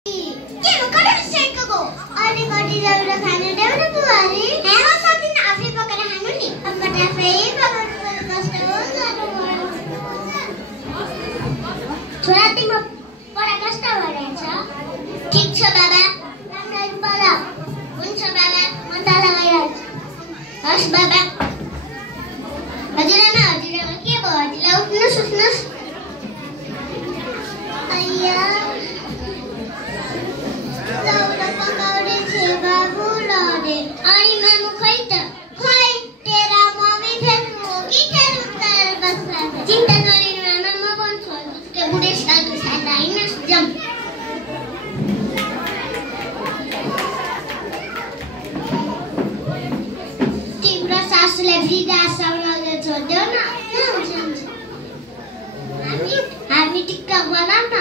छोरा तिम्रो पढा कस्तो भइरहेछ? ठिक छ बाबा, राम्ररी पढ। हुन्छ बाबा, म तल गइहाल्छु। हस् बाबा। हजुरआमा के भयो? हजुरलाई उठ्नुहोस्। अय्या दाउरा पकाउने छे बाबु लडे। अनि मामु खै त? खै तेरा मम्मी फेरि हो कि तेरो उतार बस्ला? चिन्ता गरिनु आमा, म भन्छु। उसको बुढेसकालको सादा हिँड्नुहोस् जाउँ। तिम्रो सासूले वृद्धाश्रम लगेर छोड्देऊ न। हुन्छ। हामी टिकटक बनाऊँ न।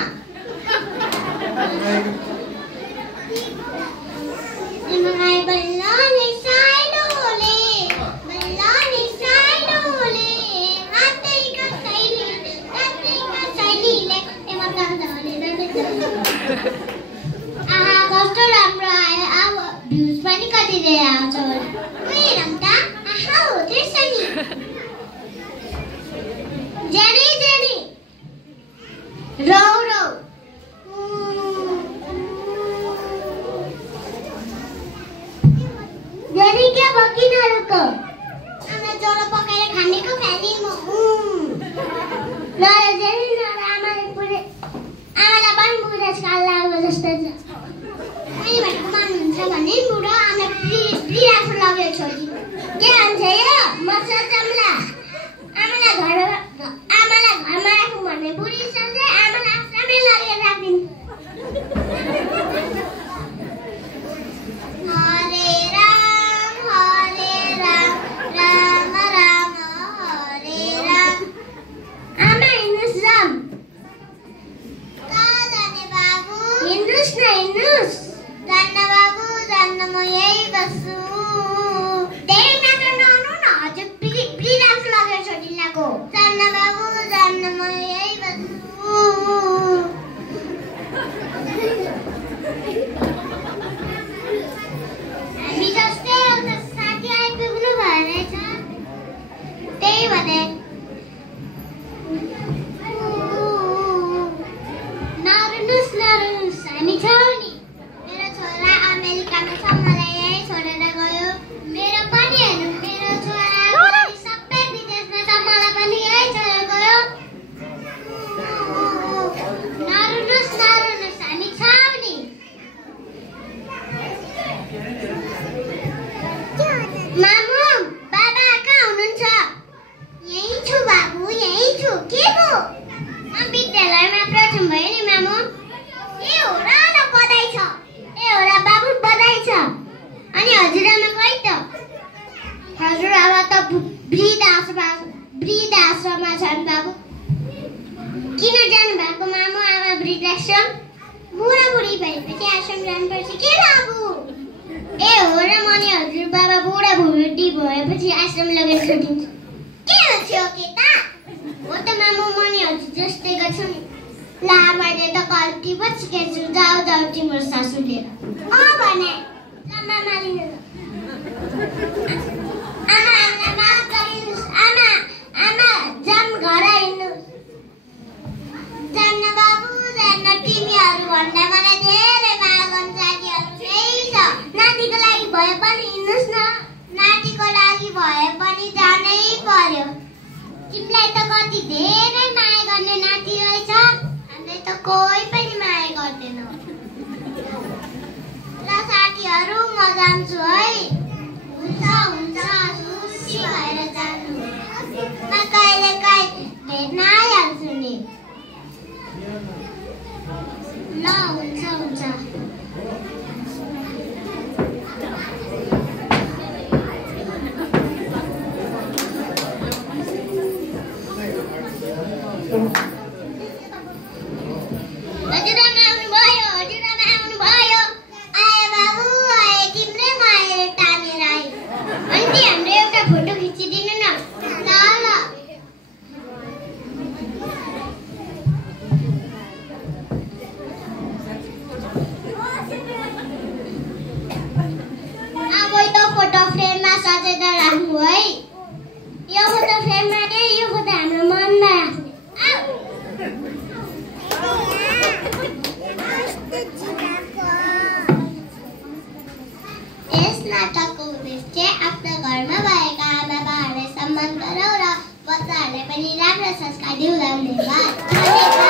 कस्तो राम्रो आयो। अब भ्युज पनि कति धेरै आउँछ होला। हेरौँ त। हो त्यसो नि। जेनी रौ जेनी के बकिन रुको? आमा ज्वरो पकाएर खानेको फ्यानी म। नर जेनी नर आमालाई पनि बुढेसकाल लाग्यो जस्तो छ। मैले भनेको मान्नुहुन्छ भने बुढो आमा वृद्धाश्रम लगेर छोडिदिनु। के भन्छ यो? म सोचौँला। आमालाई घरमा राखौँ भने बुढी सोचे आमालाई आश्रममै लगेर राखिदिनु। हरे राम राम राम हरे राम। आमा हिँड्नुहोस् जाऊँ। कहाँ जाने बाबु? हिँड्नुहोस् न हिँड्नुहोस्। जान्न बाबु जान्न, म यही बस्छु। त्यही मात्र नआउनु न, हजुर वृद्धाश्रम लगेर छोडिदिनको। जान्न बाबु जान्न, म यही बस्छु। हामी जस्तै एउटा साथी आइपुग्नु भयो रहेछ, त्यही भने। नरुनुहोस्, हामी छौँ नि। मेरो छोरा अमेरिकामा छ, मलाई यही छोडेर गयो। मेरो पनि हेर्नु, मेरो छोरा सबै विदेशमा छ, मलाई पनि यही छोडेर गयो। नरुनुहोस्, हामी छौँ नि। मामु बाबा कहाँ हुनुहुन्छ? यही छु बाबु, यही छु। के भो? म विद्यालयमा प्रथम भयो नि मामु। ए हो र, बधाई छ। ए हो र बाबु, बधाई छ। अनि हजुरआमा खै त? हजुरआमा त वृद्धाश्रममा छन् बाबु। किन जानु भएको मामु आमा वृद्धाश्रम? बुढी भएपछि आश्रम जानुपर्छ के बाबु? ए हो र, म नि हजुर बाबा बुढी भएपछि आश्रम लगेर छोडिदिन्छु। के हो केटा? हो त मामु, म नि हजुर जस्तै गर्छु नि। ला मैले त गल्ती पो सिकेछु। जाऊ तिम्रो सासू लिएर। भने मामा लिनु। आमा माफ गरिदिनुहोस्। आमा जाम घर हिँड्नुहोस्। जान्न बाबु जान्न, तिमीहरू भन्दा मलाई धेरै मागन साथीहरू त्यही छ। नातिको लागि भए पनि हिँड्नुहोस् न। नातिको लागि भए पनि जानै पर्यो। तिमीलाई त कति धेरै माया गर्ने नाति रहेछ, हामीलाई त कोही पनि माया गर्दैन। ल साथीहरू, म जान्छु है। हुन्छ खुसी भएर जानु। म कहिलेकाहीँ भेट्न आइहाल्छु नि। ल हुन्छ। हजुरआमा आउनुभयो। आए बाबु आए, तिम्रै माया फोटो फ्रेममा सजेर राख्नु है। यो फोटो फ्रेममा नै यो फोटो हाम्रो मनमा राख्ने। यस नाटकको उद्देश्य आफ्नो घरमा भएका आमा-बाबाहरूलाई सम्मान गरौँ र बच्चाहरूलाई पनि राम्रो संस्कार दिउँ। धन्यवाद।